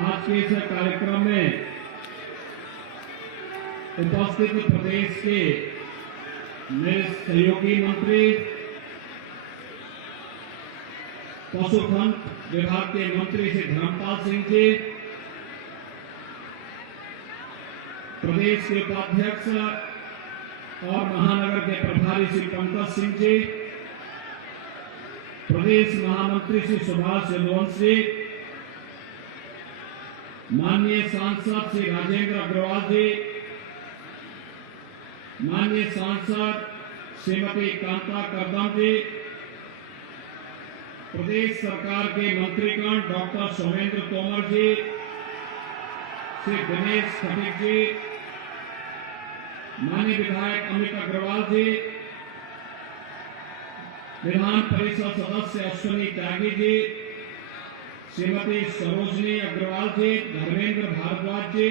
आज के इस कार्यक्रम में उपस्थित प्रदेश के मेरे सहयोगी मंत्री, पशुधन विभाग के मंत्री श्री धर्मपाल सिंह जी, प्रदेश के उपाध्यक्ष और महानगर के प्रभारी श्री पंकज सिंह जी, प्रदेश महामंत्री श्री सुभाष यदुवंशी जी, माननीय सांसद श्री राजेंद्र अग्रवाल जी, माननीय सांसद श्रीमती कांता करदम जी, प्रदेश सरकार के मंत्रीगण डॉक्टर सोमेंद्र तोमर जी, श्री दिनेश खटीक जी, माननीय विधायक अमित अग्रवाल जी, विधान परिषद सदस्य अश्विनी त्यागी जी, श्रीमती सरोजनी अग्रवाल जी, धर्मेंद्र भारद्वाज जी,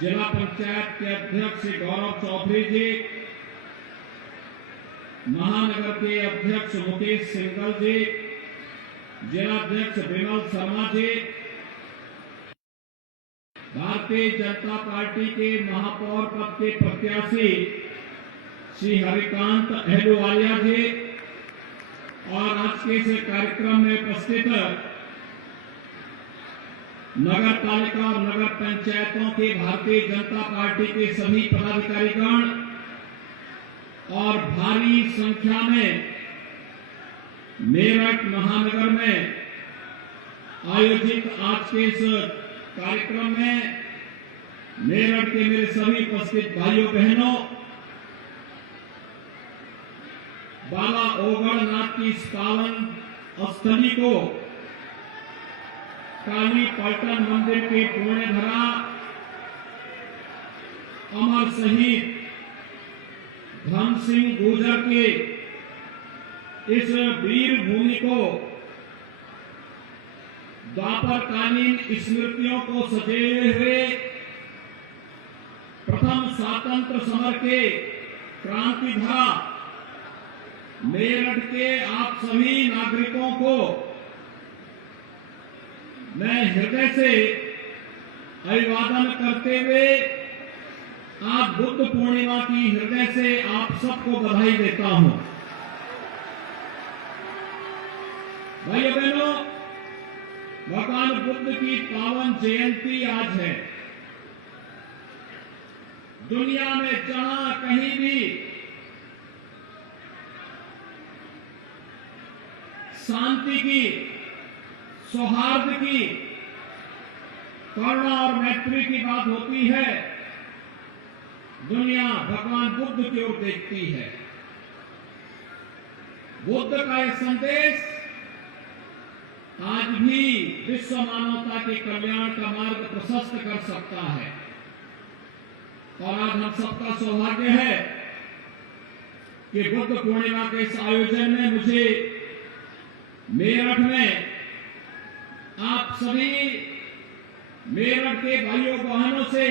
जिला पंचायत के अध्यक्ष श्री गौरव चौधरी जी, महानगर के अध्यक्ष मुकेश सिंगल जी, जिला अध्यक्ष विमल शर्मा जी, भारतीय जनता पार्टी के महापौर पद के प्रत्याशी श्री हरिकांत अहलूवालिया जी और आज के इस कार्यक्रम में उपस्थित नगर पालिका और नगर पंचायतों के भारतीय जनता पार्टी के सभी पदाधिकारीगण और भारी संख्या में मेरठ महानगर में आयोजित आज के इस कार्यक्रम में मेरठ के मेरे सभी उपस्थित भाइयों बहनों, बाला ओगड़नाथ की इस पावन स्थली को काली पलटन मंदिर के पुण्य धरा अमर शहीद धन सिंह गुर्जर के इस वीर भूमि को द्वापरकालीन स्मृतियों को सजेए हुए प्रथम स्वतंत्र समर के क्रांतिधारा मेरठ के आप सभी नागरिकों को मैं हृदय से अभिवादन करते हुए आज बुद्ध पूर्णिमा की हृदय से आप सबको बधाई देता हूं। भाइयों बहनों, भगवान बुद्ध की पावन जयंती आज है। दुनिया में जहां कहीं भी शांति की, सौहार्द की, करुणा और मैत्री की बात होती है, दुनिया भगवान बुद्ध की ओर देखती है। बुद्ध का यह संदेश आज भी विश्व मानवता के कल्याण का मार्ग प्रशस्त कर सकता है। और आज हम सबका सौभाग्य है कि बुद्ध पूर्णिमा के इस आयोजन में मुझे मेरठ में आप सभी मेरठ के भाइयों बहनों से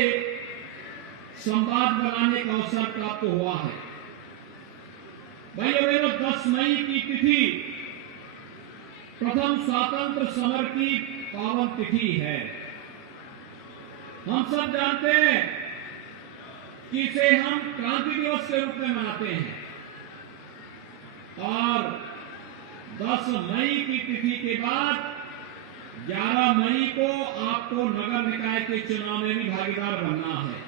संवाद बनाने का अवसर प्राप्त हुआ है। भाइयों बहनों, 10 मई की तिथि प्रथम स्वतंत्र समर की पावन तिथि है। हम सब जानते हैं कि इसे हम क्रांति दिवस के रूप में मनाते हैं और 10 मई की तिथि के बाद 11 मई को आपको नगर निकाय के चुनाव में भी भागीदार बनना है।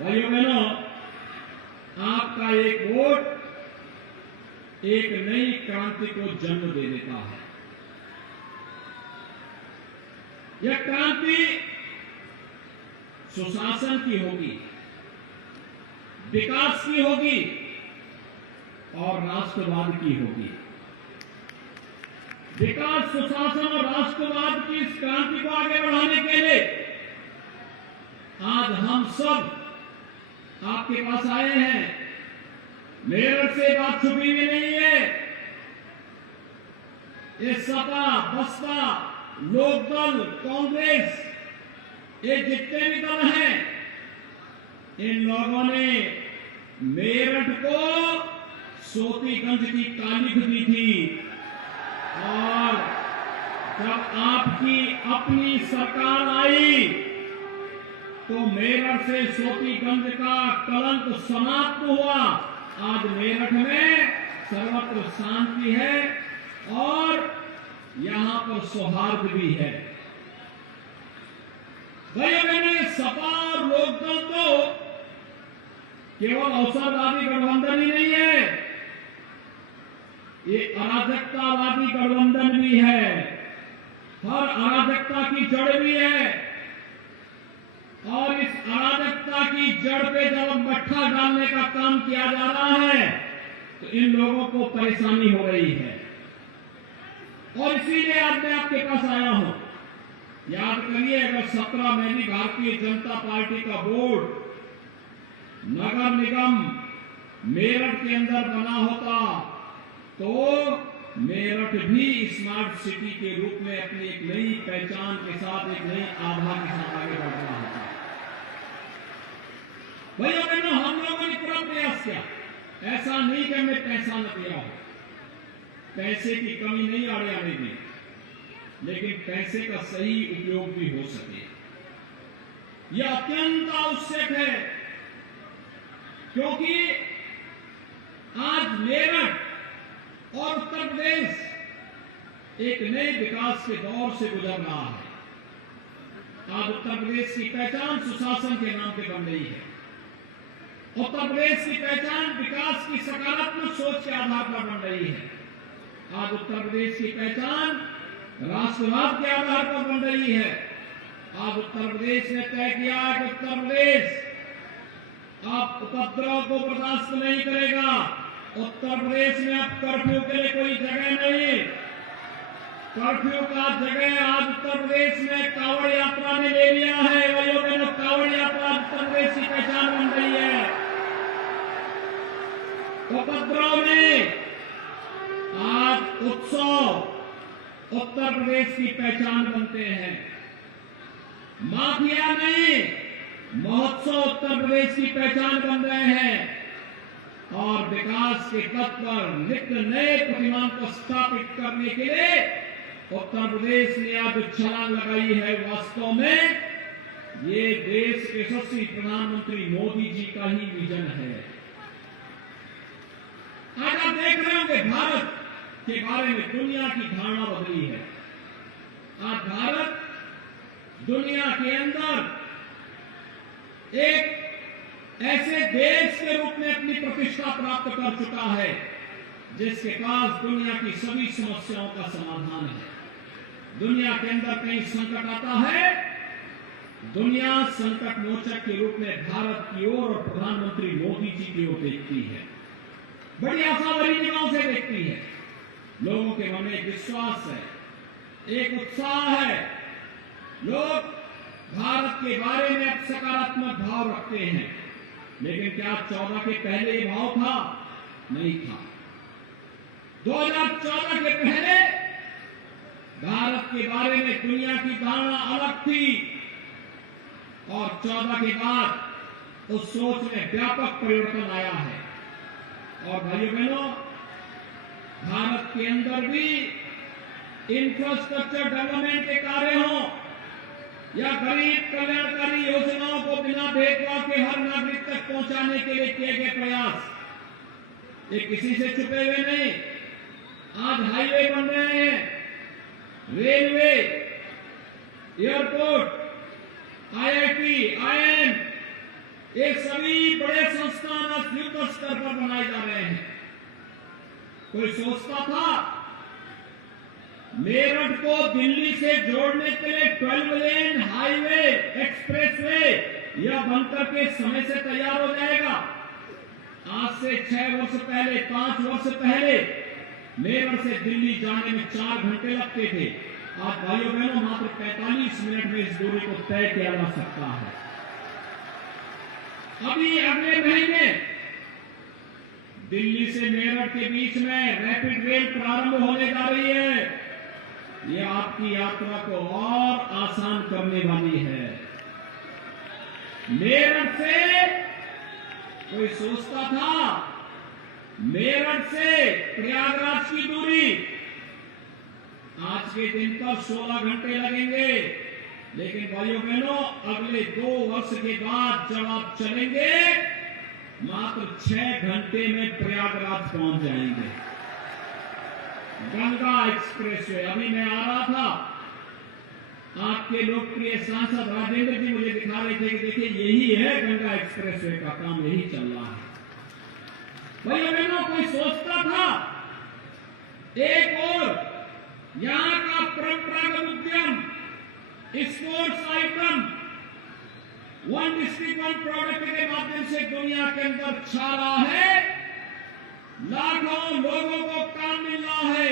भाइयों बहनों, आपका एक वोट एक नई क्रांति को जन्म दे देता है। यह क्रांति सुशासन की होगी, विकास की होगी और राष्ट्रवाद की होगी। विकास, सुशासन और राष्ट्रवाद की इस क्रांति को आगे बढ़ाने के लिए आज हम सब आपके पास आए हैं। मेरठ से बात छुपी भी नहीं है। ये सपा, बसपा, लोकदल, कांग्रेस, ये जितने भी दल हैं, इन लोगों ने मेरठ को सोतीगंज की तारीख दी थी और जब आपकी अपनी सरकार आई तो मेरठ से सोतीगंज का कलंक समाप्त हुआ। आज मेरठ में सर्वत्र शांति है और यहां पर सौहार्द भी है। भाइयों बहनों, सपा और लोकदल तो केवल अवसरवादी गठबंधन ही नहीं है, ये अराजकतावादी गठबंधन भी है। हर अराजकता की जड़ भी है और इस अराजकता की जड़ पे जब मट्ठा डालने का काम किया जा रहा है तो इन लोगों को परेशानी हो रही है और इसीलिए आज मैं आपके पास आया हूं। याद करिए, अगर 17 में भी भारतीय जनता पार्टी का बोर्ड नगर निगम मेरठ के अंदर बना होता तो मेरठ भी स्मार्ट सिटी के रूप में अपनी एक नई पहचान के साथ, एक नई आभा के साथ आगे बढ़ रहा होता। भाइयों बहनों, हम लोगों ने पूरा प्रयास किया। ऐसा नहीं कि हमने पैसा न दिया हो, पैसे की कमी नहीं आड़े आने दी, लेकिन पैसे का सही उपयोग भी हो सके, यह अत्यंत आवश्यक है। क्योंकि आज मेरठ और उत्तर प्रदेश एक नए विकास के दौर से गुजर रहा है। आज उत्तर प्रदेश की पहचान सुशासन के नाम पे बन रही है। उत्तर प्रदेश की पहचान विकास की सकारात्मक सोच के आधार पर बन रही है। आज उत्तर प्रदेश की पहचान राष्ट्रवाद के आधार पर बन रही है। आज उत्तर प्रदेश ने तय किया है कि उत्तर प्रदेश अब उपद्रव को बर्दाश्त नहीं करेगा। उत्तर प्रदेश में अब कर्फ्यू के लिए कोई जगह नहीं। कर्फ्यू का जगह आज उत्तर प्रदेश में कांवड़ यात्रा ने ले लिया है। भाइयों बहनों, कांवड़ यात्रा उत्तर प्रदेश की पहचान बन रही है। उपद्रव में आज उत्सव उत्तर प्रदेश की पहचान बनते हैं। माफिया नहीं, महोत्सव उत्तर प्रदेश की पहचान बन रहे हैं और विकास के पथ पर नित्य नए प्रतिमान को स्थापित करने के लिए उत्तर प्रदेश ने आज छलांग लगाई है। वास्तव में ये देश के यशस्वी प्रधानमंत्री मोदी जी का ही विजन है। आज आप देख रहे होंगे भारत के बारे में दुनिया की धारणा बदली है। आज भारत दुनिया के अंदर एक ऐसे देश के रूप में अपनी प्रतिष्ठा प्राप्त कर चुका है जिसके पास दुनिया की सभी समस्याओं का समाधान है। दुनिया के अंदर कहीं संकट आता है, दुनिया संकट मोचक के रूप में भारत की ओर और प्रधानमंत्री मोदी जी की ओर देखती है। बड़ी आशा भरी निगाहों से देखती है। लोगों के मन में एक विश्वास है, एक उत्साह है। लोग भारत के बारे में अब सकारात्मक भाव रखते हैं। लेकिन क्या 14 के पहले ये भाव था? नहीं था। 2014 के पहले भारत के बारे में दुनिया की धारणा अलग थी और 14 के बाद उस सोच में व्यापक परिवर्तन आया है। और भाइयों बहनों, भारत के अंदर भी इंफ्रास्ट्रक्चर डेवलपमेंट के कार्य हों या गरीब कल्याणकारी योजनाओं को बिना भेदभाव के हर नागरिक तक पहुंचाने के लिए किए गए प्रयास, ये किसी से छुपे हुए नहीं। आज हाईवे बन रहे हैं, रेलवे, एयरपोर्ट, IIT, IIM, ये सभी बड़े संस्थान आज युद्ध स्तर पर बनाए जा रहे हैं। कोई सोचता था मेरठ को दिल्ली से जोड़ने के लिए 12 लेन हाईवे, एक्सप्रेसवे यह बनकर के समय से तैयार हो जाएगा? आज से 6 वर्ष पहले, 5 वर्ष पहले मेरठ से दिल्ली जाने में 4 घंटे लगते थे। आज भाइयों बहनों मात्र 45 मिनट में इस दूरी को तय किया जा सकता है। अभी अगले महीने दिल्ली से मेरठ के बीच में रैपिड रेल प्रारंभ होने जा रही है। ये आपकी यात्रा को और आसान करने वाली है। मेरठ से कोई सोचता था, मेरठ से प्रयागराज की दूरी आज के दिन पर 16 घंटे लगेंगे, लेकिन भाइयों बहनों अगले 2 वर्ष के बाद जब आप चलेंगे मात्र 6 घंटे में प्रयागराज पहुंच जाएंगे। गंगा एक्सप्रेसवे। अभी मैं आ रहा था, आपके लोकप्रिय सांसद राजेंद्र जी मुझे दिखा रहे थे कि देखिए यही है गंगा एक्सप्रेसवे का काम, यही चल रहा है। भाइयों बहनों कोई सोचता था एक और यहां का परंपरागत उद्यम sports item one district one product के माध्यम से दुनिया के अंदर छा रहा है, लाखों लोगों को काम मिल रहा है,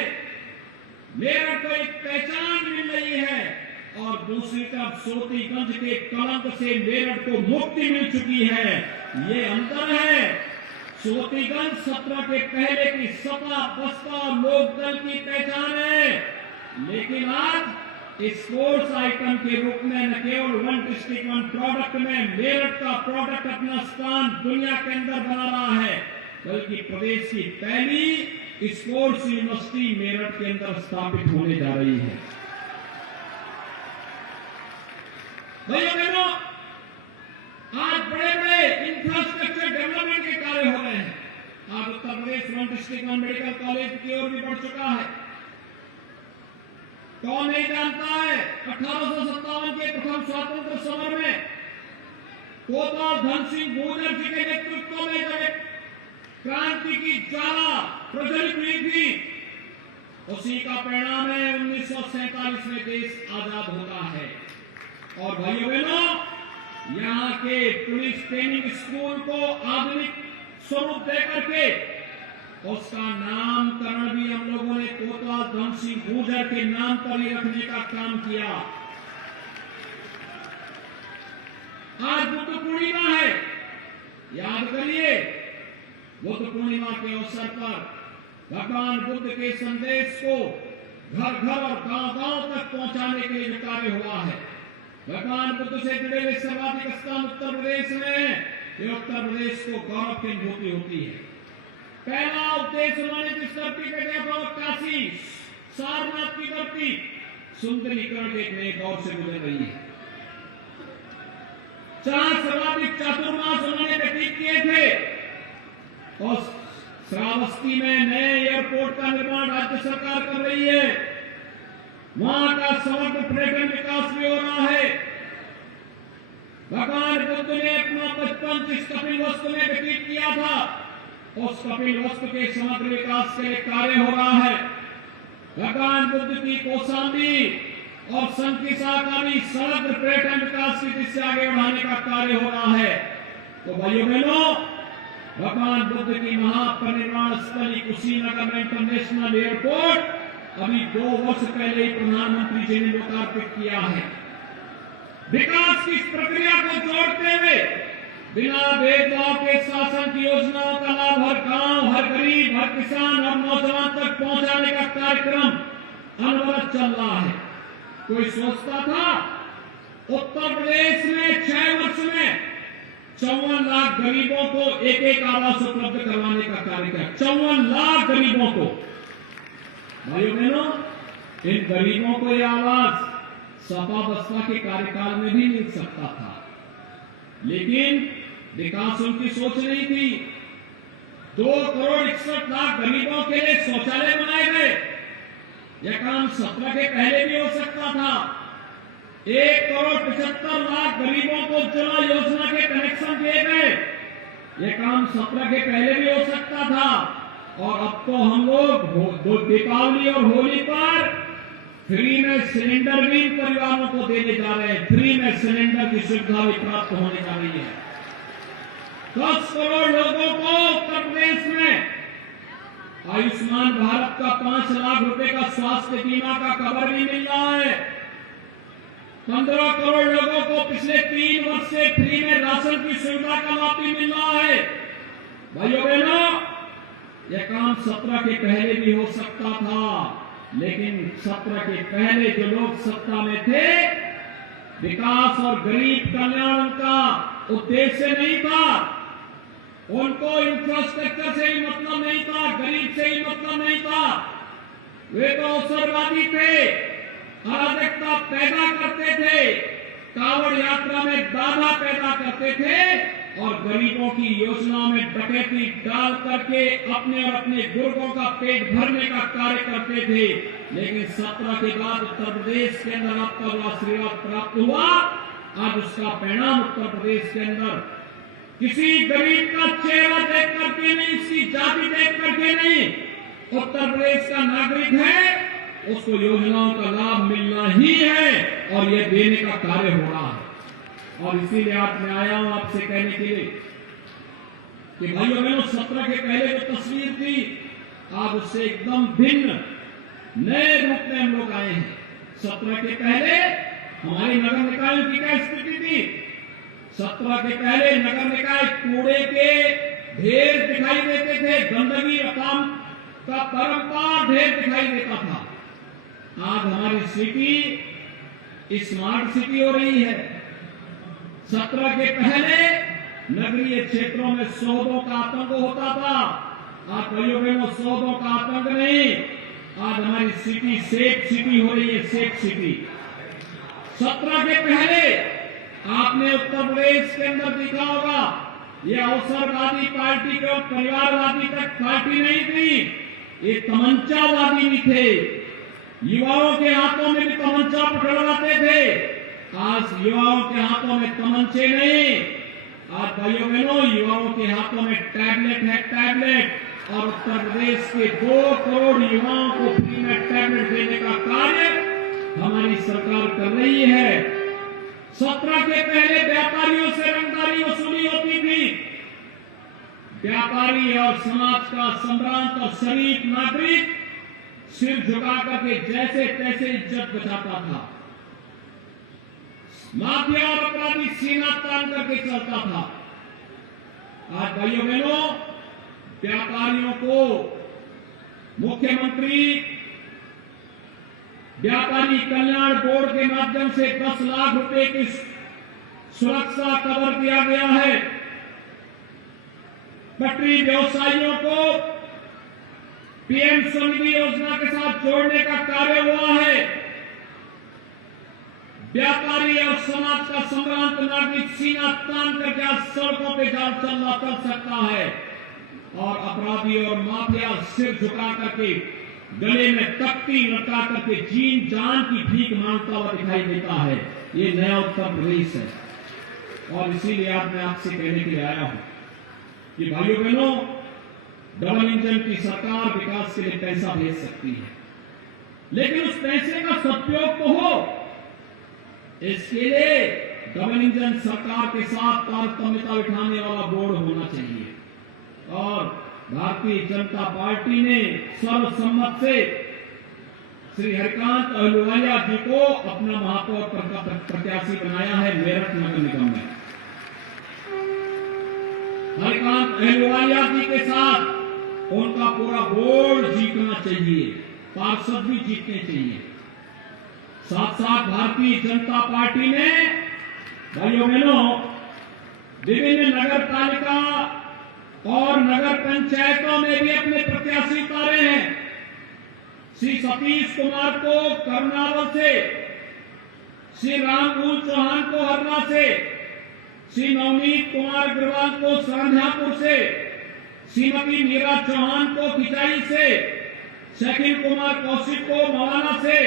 मेरठ को एक पहचान मिल रही है, और दूसरी तरफ सोतीगंज के कलंक से मेरठ को मुक्ति मिल चुकी है। ये अंतर है। सोतीगंज 17 के पहले की सपा बसपा लोकदल की पहचान है, लेकिन आज स्पोर्ट्स आइटम के रूप में न केवल वन डिस्ट्रिक्ट वन प्रोडक्ट में मेरठ का प्रोडक्ट अपना स्थान दुनिया के अंदर बना रहा है, बल्कि प्रदेश की पहली स्पोर्ट्स यूनिवर्सिटी मेरठ के अंदर स्थापित होने जा रही है। भाइयों बहनों आज बड़े बड़े इंफ्रास्ट्रक्चर डेवलपमेंट के कार्य हो रहे हैं। आज Uttar Pradesh one district one medical college की ओर भी बढ़ चुका है। कौन नहीं जानता है 1857 के प्रथम स्वतंत्र समर में कोतवाल धन सिंह गुर्जर जी के नेतृत्व में जब एक क्रांति की ज्वाला प्रज्वलित हुई थी, उसी का परिणाम है 1947 में देश आजाद होता है। और भाइयों बहनों यहाँ के पुलिस ट्रेनिंग स्कूल को आधुनिक स्वरूप देकर के उसका नामकरण भी हम लोगों ने कोतवाल धन सिंह गुर्जर के नाम पर ही रखने का काम किया। आज बुद्ध पूर्णिमा है, याद करिए बुद्ध पूर्णिमा के अवसर पर भगवान बुद्ध के संदेश को घर घर और गांव गांव तक पहुंचाने के लिए कार्य हुआ है। भगवान बुद्ध से जुड़े हुए सर्वाधिक स्थान उत्तर प्रदेश में है। ये उत्तर प्रदेश को गौरव की अनुभूति होती है। पहला उद्देश्य उन्होंने जिस धरती पे दिया था काशी सारनाथ की धरती सुंदरीकरण के एक नए दौर से गुजर रही है। 4 सर्वाधिक चातुर्मास उन्होंने व्यतीत किए थे और श्रावस्ती में नए एयरपोर्ट का निर्माण राज्य सरकार कर रही है। वहां का समग्र पर्यटन विकास भी हो रहा है। भगवान बुद्ध ने अपना 55 जिस कपिल वस्तु में व्यतीत किया था, उस कपिल वस्तु के समग्र विकास के लिए कार्य हो रहा है। भगवान बुद्ध की कौशाम्बी और संकिसा का भी समग्र पर्यटन विकास की दिशा आगे बढ़ाने का कार्य हो रहा है। तो भाइयों बहनों भगवान बुद्ध की महापरिनिर्वाण स्थली कुशीनगर में इंटरनेशनल एयरपोर्ट अभी 2 वर्ष पहले ही प्रधानमंत्री जी ने लोकार्पित किया है। विकास की इस प्रक्रिया को जोड़ते हुए बिना भेदभाव के शासन की योजनाओं का लाभ हर गांव, हर गरीब, हर किसान और नौजवान तक पहुंचाने का कार्यक्रम अनवरत चल रहा है। कोई सोचता था उत्तर प्रदेश में 6 वर्ष में 54 लाख गरीबों को एक आवास उपलब्ध करवाने का कार्य किया। 54 लाख गरीबों को। भाइयों बहनों इन गरीबों को यह आवास सपा बसपा के कार्यकाल में भी मिल सकता था, लेकिन विकास उनकी सोच नहीं थी। 2 करोड़ 61 लाख गरीबों के लिए शौचालय बनाए गए। यह काम 17 के पहले भी हो सकता था। 1 करोड़ 75 लाख गरीबों को उज्ज्वला योजना के कनेक्शन दिए गए। यह काम 17 के पहले भी हो सकता था। और अब तो हम लोग दीपावली और होली पर फ्री में सिलेंडर भी परिवारों को देने जा रहे हैं। फ्री में सिलेंडर की सुविधा भी प्राप्त होने जा रही है। 10 करोड़ लोगों को उत्तर प्रदेश में आयुष्मान भारत का 5 लाख रुपए का स्वास्थ्य बीमा का कवर भी मिल रहा है। 15 करोड़ लोगों को पिछले 3 वर्ष से फ्री में राशन की सुविधा का लाभ भी मिल रहा है। भाइयों बहनों यह काम 17 के पहले भी हो सकता था, लेकिन 17 के पहले जो लोग सत्ता में थे विकास और गरीब कल्याण का उद्देश्य नहीं था। उनको इंफ्रास्ट्रक्चर से ही मतलब नहीं था, गरीब से ही मतलब नहीं था। वे तो अवसरवादी थे, अराजकता पैदा करते थे, कांवड़ यात्रा में बाधा पैदा करते थे और गरीबों की योजनाओं में डकैती डाल करके अपने और अपने गुर्गों का पेट भरने का कार्य करते थे। लेकिन 17 के बाद उत्तर प्रदेश के अंदर आपका बड़ा आशीर्वाद प्राप्त हुआ। आज उसका परिणाम उत्तर प्रदेश के अंदर किसी गरीब का चेहरा देख करके नहीं, उसकी जाति देख करके नहीं, उत्तर प्रदेश का नागरिक है, उसको योजनाओं का लाभ मिलना ही है और यह देने का कार्य हो रहा है। और इसीलिए आज मैं आया हूं आपसे कहने के लिए कि भाइयों बहनों, 17 के पहले जो तस्वीर थी आज उससे एकदम भिन्न नए रूप में हम लोग आए हैं। 17 के पहले हमारी नगर निकायों की क्या स्थिति थी? 17 के पहले नगर निकाय कूड़े के ढेर दिखाई देते थे, गंदगी काम का परंपार ढेर दिखाई देता था। आज हमारी सिटी स्मार्ट सिटी हो रही है। 17 के पहले नगरीय क्षेत्रों में सौदों का आतंक होता था। आज भाइयों बहनों, सौदों का आतंक नहीं, आज हमारी सिटी सेफ सिटी हो रही है, सेफ सिटी। 17 के पहले आपने उत्तर प्रदेश के अंदर देखा होगा, ये अवसरवादी पार्टी के और परिवारवादी तक पार्टी नहीं थी, ये तमंचावादी भी थे। युवाओं के हाथों में भी तमंचा पकड़वाते थे। आज युवाओं के हाथों में तमंचे नहीं, आज भाइयों बहनों युवाओं के हाथों में टैबलेट है, टैबलेट। और उत्तर प्रदेश के 2 करोड़ युवाओं को फ्री में टैबलेट देने का कार्य हमारी सरकार कर रही है। 17 के पहले व्यापारियों से रंगदारी वसूली होती थी। व्यापारी और समाज का सम्रांत और शरीफ नागरिक सिर झुका करके जैसे तैसे इज्जत बचाता था। माफिया और अपराधी सीना तान करके चलता था। आज भाइयों बहनों, व्यापारियों को मुख्यमंत्री व्यापारी कल्याण बोर्ड के माध्यम से 10 लाख रुपए की सुरक्षा कवर दिया गया है। पटरी व्यवसायियों को पीएम स्वनिधि योजना के साथ जोड़ने का कार्य हुआ है। व्यापारी और समाज का सम्रांत नागरिक सीना तान करके आज सड़कों पे चल सकता है और अपराधी और माफिया सिर झुका करके गले में तख्ती लटका करके जीन जान की भीख मांगता हुआ दिखाई देता है। ये नया उत्तर प्रदेश है और इसीलिए आज मैं आपसे कहने के लिए आया हूं कि भाइयों बहनों, डबल इंजन की सरकार विकास के लिए पैसा भेज सकती है, लेकिन उस पैसे का सदुपयोग तो हो। इसके लिए डबल इंजन सरकार के साथ तारतम्यता बिठाने वाला बोर्ड होना चाहिए। और भारतीय जनता पार्टी ने सर्वसम्मत से श्री हरिकांत अहलूवालिया जी को अपना महापौर प्रत्याशी बनाया है मेरठ नगर निगम में। हरिकांत अहलूवालिया जी के साथ उनका पूरा बोर्ड जीतना चाहिए, पार्षद भी जीतने चाहिए। साथ साथ भारतीय जनता पार्टी ने भाइयों बहनों विभिन्न नगर पालिका और नगर पंचायतों में भी अपने प्रत्याशी उतारे हैं। श्री सतीश कुमार को कर्नावल से, श्री रामफूल चौहान को हरना से, श्री नवनीत कुमार अग्रवाल को शाहजहांपुर से, श्रीमती मीरा चौहान को खिंचाई से, शकील कुमार कौशिक को मवाना से,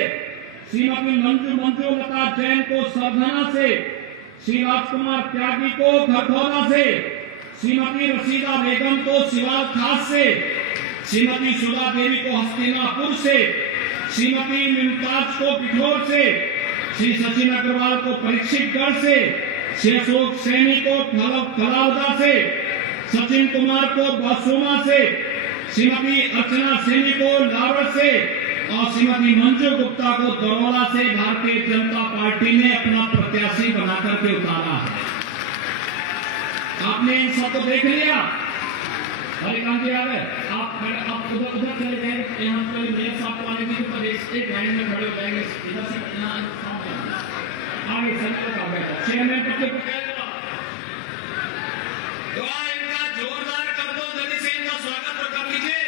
श्रीमती मंजू लता जैन को सरधना से, श्री राजकुमार त्यागी को खरखौदा से, श्रीमती रशीदा बेगम को सिवाल खास से, श्रीमती सुधा देवी को हस्तिनापुर से, श्रीमती मुमताज को पिठोर से, श्री सचिन अग्रवाल को परीक्षितगढ़ से, श्री अशोक सैनी को फलावदा से, सचिन कुमार को बसोमा से, श्रीमती अर्चना सैनी को लावड़ से और श्रीमती मंजू गुप्ता को दरोला से भारतीय जनता पार्टी ने अपना प्रत्याशी बनाकर के उतारा है। आपने इन सबको देख लिया। हरिकांत जी आ गए, आप उधर चले जाएंगे, यहाँ मेरे साथ आने की तो एक लाइन में खड़े हो जाएंगे, इधर से आगे संकल्प आ गया। चेयरमैन पद पे इनका जोरदार कर दो, जल्दी से इनका स्वागत कर लीजिए।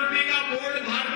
रुपए का बोर्ड भारत